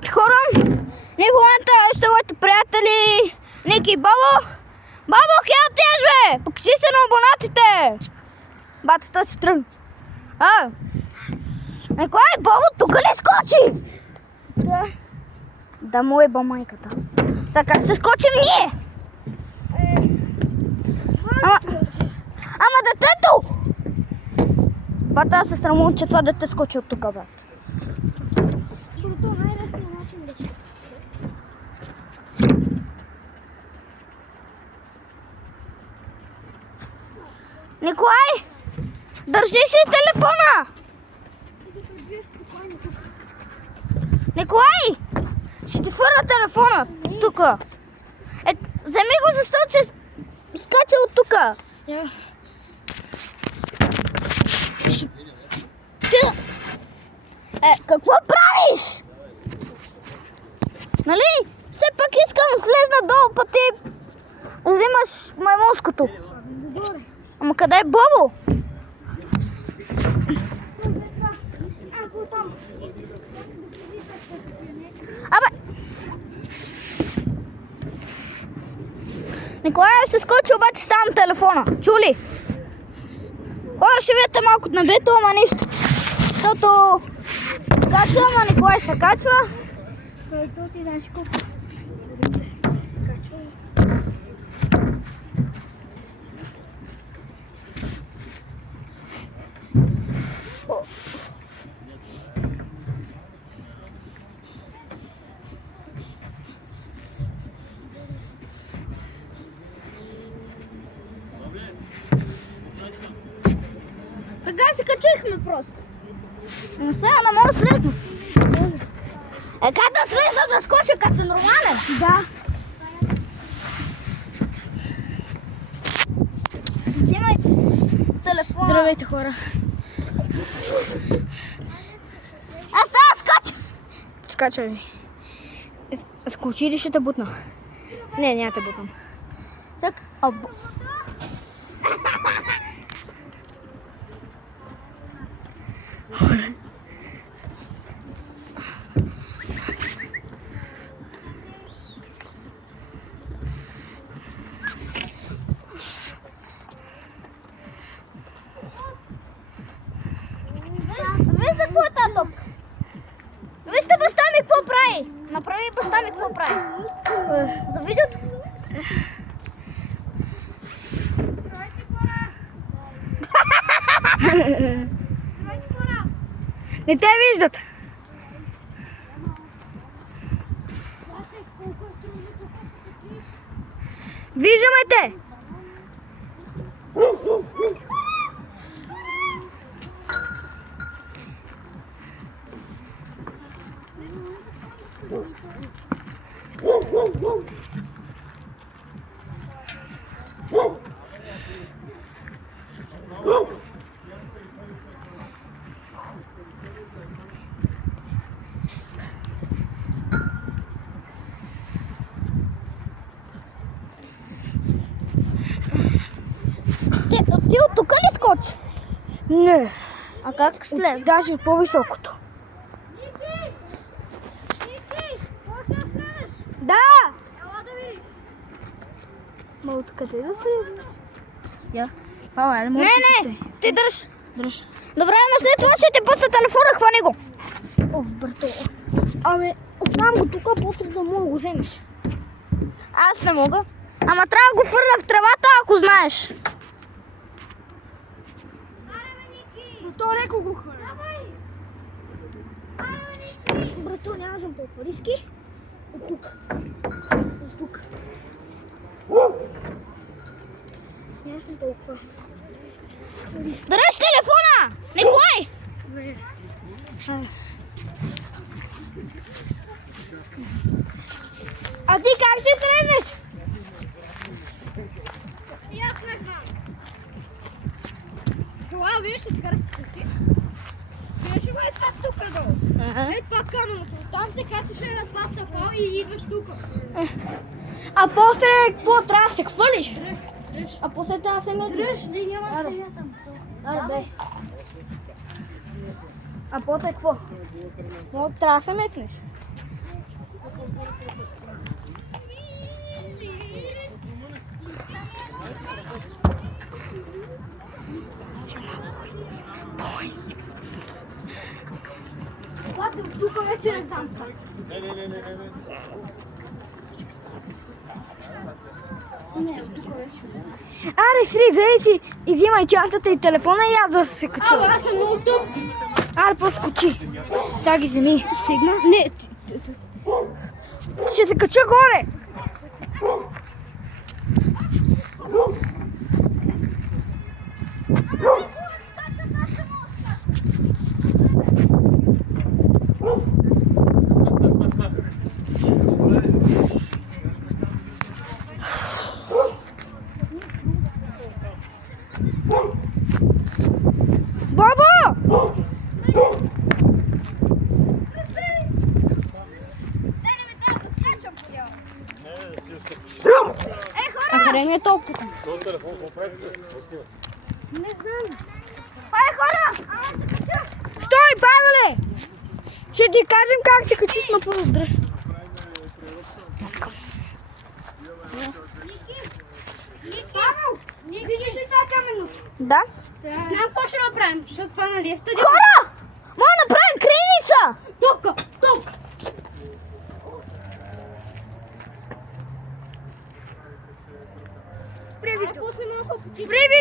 Здравейте хора! Ние в момента още моите приятели Ники и Бабо. Бабо, къде отиваш бе? Покажи се на абонатите! Бата, той се тръгна. Николай, Бабо, тук ли скочи? Да му еба майката. Сега как се скочим ние? Ама детето! Бата, аз се срамувам, че това дете скочи от тук, брат. Брато, най-лесният начин да се... Николай! Държи си телефона! Николай! Ще ти фърля телефона! Тука! Вземи го, защото се скача от тука! Какво правиш? Нали? Все пак искам да слезна долу, па ти взимаш маймунското. Ама къде е Бобо? Абе! Николай се скочи, обаче ставам телефона. Чули? Хора, ще видите малко от небето, ама нищо. Защото скачва, ама Николай се качва. Който ти знаеш колко. Така се качихме просто. Но сега не мога да слезна. Как да слезам да скоча като нормален? Да. Взимай телефона. Здравейте, хора. Аз трябва да скача. Скача ви. Скочи ли ще те бутна? Не, няма те бутам. Так, Вижте какво е тази топка. Вижте баща ми какво прави. Направи баща ми какво прави. За видеото. Не те виждат. Виждаме те. Ти от тук ли скочи? Не. А как слез? Даже от по-високото. Да! Ма откъде да се... Я. Пала, не може Не, ти дръж. Дръж. Добре, ама след това ще ти пусна телефона, хвани го. Оф, брато. Абе, оставам го тук, после да мога го вземеш. Аз не мога. Ама трябва да го фърля в тревата, ако знаеш. Брато, леко го хвърля. Брато, няма съм толкова риски. От тук. От тук. Няма съм толкова. Дръж телефона! Николай! А ти как ще тръгнеш? Аз не знам. Това виж, откъде се качи. Виж го е това тук долу. Е това камъното. Там се качваше на това стъпало и идваш тук. А после какво трябва да се хвърлиш? А после трябва да се метнеш. Дръж, ви няма да седя там. Аре, дай. А после какво? Много трябва да се метнеш. Hadi tuк вече не знам. Аре, Сри, вземи си и взимай чантата и телефона и аз да се кача. Аз съм много тук. Аре, по-скочи. Сега ги вземи. Стигна? Не. Ще се кача горе. Баба! Къде ми е толкова? Не знам. Ай, хора! Стой, Павеле! Ще ти кажем как се качиш, ма по-раздръж. Ние видиш ли това камено? Да. Знам какво ще направим, защото това нали е стадион. Хора! Мога да направим криница! Топка, топка. Привито. После малко Привито!